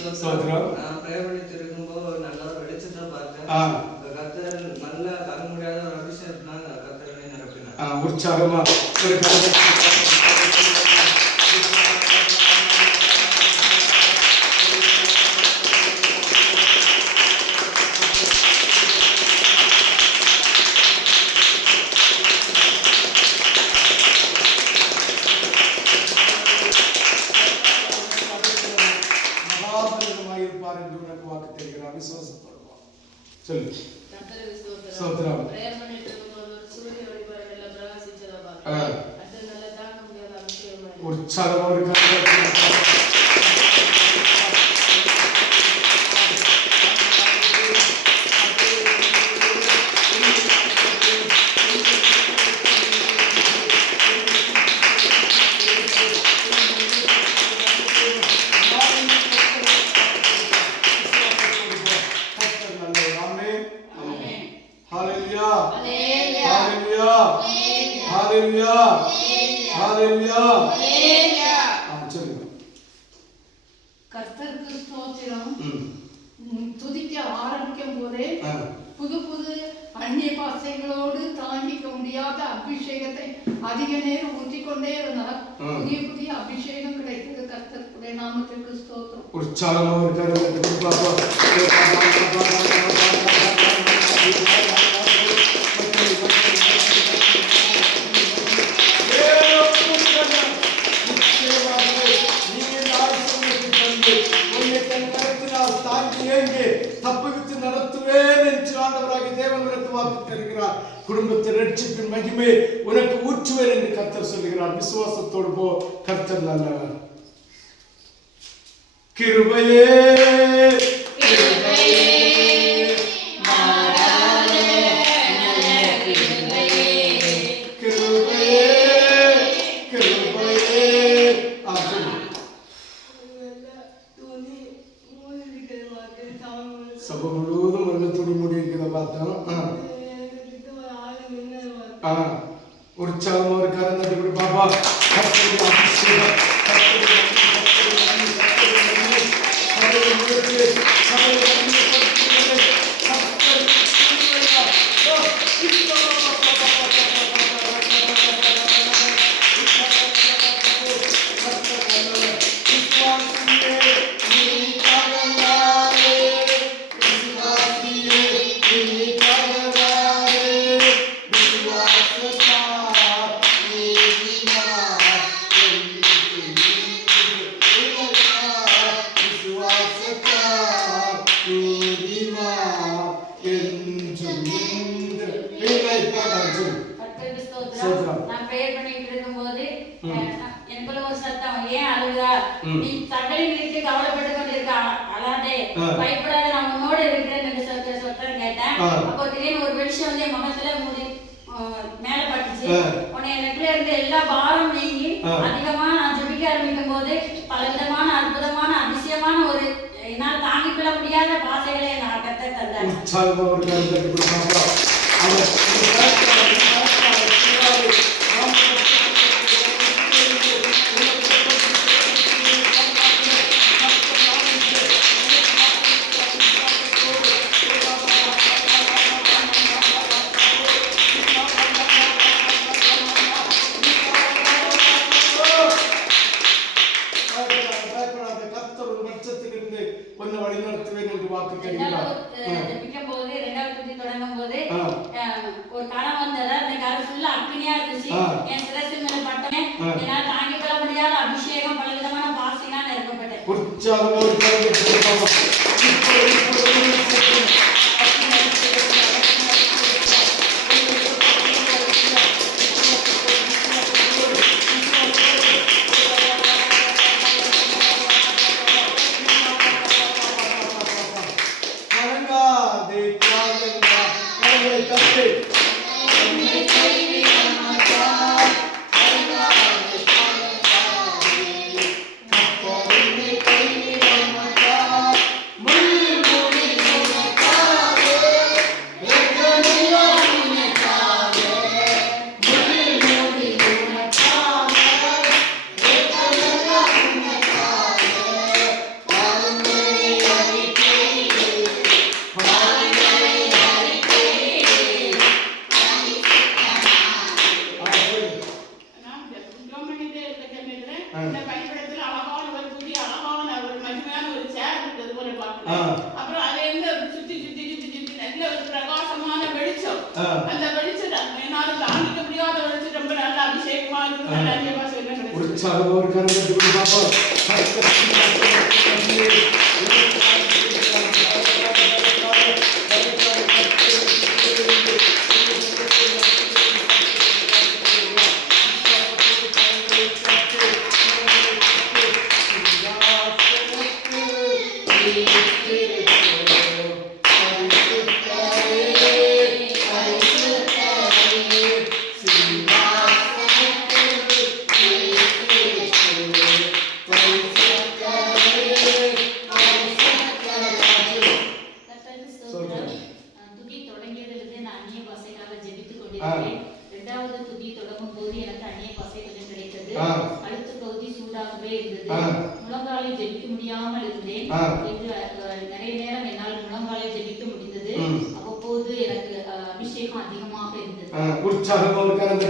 ஸ்தோத்திரம். நான் பிரேயர் பண்ணிட்டு இருக்கும்போது நல்ல ஒரு வெளிச்சத்தை பார்த்தேன். கர்த்தர் நல்ல தாங்க முடியாத ஒரு அபிஷேகத்தினால கர்த்தரை நிரப்பினார். உற்சாகமா ஒரு மகாபலிதமாயிருப்பார் என்று உனக்கு வாக்கு தெரிகிறார். விசுவாசப்படுவார். சொல்லு. ஸ்தோத்திரம். உற்சாகமா இருக்காங்க. கர்த்தருக்கு ஸ்தோத்திரம். துதிக்க ஆரம்பிக்கும் போதே புது புது அந்நிய பாஷைகளோடு தாங்கிக்க முடியாத அபிஷேகத்தை அதிக நேரம் ஊற்றிக்கொண்டே இருந்தார். புதிய புதிய அபிஷேகம் கிடைத்தது. கர்த்தருடைய நாமத்திற்கு ஸ்தோத்திரம். உற்சாகமாக இருக்காரு. தப்புவித்து நடத்துவேன் என்று ஆண்டவராகிய தேவன் உனக்கு வாக்கு தருகிறார். குடும்பத்தை ரட்சிப்பின் மகிமை உனக்கு ஊற்றுவேன் என்று கர்த்தர் சொல்லுகிறார். விசுவாசத்தோடு போ. கர்த்தர் நல்லவர். கிருபையே சபை முழுவதும் வெள்ள துணி மூடி இருக்கிறத பார்த்தோம். உற்சாகமா இருக்காரு. பாப்பா நான் பிரேயர் பண்ணிட்டு இருக்கும்போது எனக்குள்ள ஒரு சத்தம், ஏன் அழுதா, நீ சகல நினைத்து கவலைப்பட்டு கொண்டிருக்க, அழாதே, பயப்படாத, நான் உன்னோடு இருக்கிறேன் என்று சத்தம் கேட்டேன். அப்போ திடீர்னு ஒரு வெளிச்சம் வந்து என் முகத்துல மேல பட்டுச்சு. உன்னை எனக்குள்ள இருந்து எல்லா பாரம் நீங்கி அதிகமா நான் ஜெபிக்க ஆரம்பிக்கும் போது பல விதமான அற்புதமான அதிசயமான ஒரு என்னால் தாங்கிக் கொள்ள முடியாத பாசைகளை நான் கத்த தந்தார். ஒரு கணம் வந்தது. அந்த கணம் ஃபுல்லா அக்னியா இருந்துச்சு. என் சிரசு மேல பட்டனே என்னால் தாங்கிக் கொள்ள முடியாத அபிஷேகம் பல விதமான பாசையா நிரப்பப்பட்டேன். அப்புறம் அதை சுத்தி சுத்தி சுத்தி சுத்தி நல்ல ஒரு பிரகாசமான வெளிச்சம். அந்த வெளிச்சத்தை என்னால தாண்டிக்க முடியாத வெளிச்சம், ரொம்ப நல்ல அபிஷேகமா இருக்கு. நல்ல அந்நிய பாஷை கிடைச்சது. உற்சாகம் ஒரு கரத்தை கொடுத்து பார்ப்போம். துதி தொடங்கியதிலிருந்து நான் அந்நிய பாஷைக்காக ஜெபித்துக் கொண்டிருக்கிறேன். இரண்டாவது துதி தொடங்கும் போது எனக்கு அந்நிய பாஷை கொஞ்சம் கிடைத்தது. அடுத்த பகுதி சூடாகவே இருந்தது. முழங்காலில் ஜெபிக்க முடியாமல் இருந்தேன். நிறைய நேரம் என்னால் முழங்காலில் ஜெபிக்க முடிந்தது. அவ்வப்போது எனக்கு அபிஷேகம் அதிகமாக இருந்தது. உற்சாகம் ஒரு கரத்தை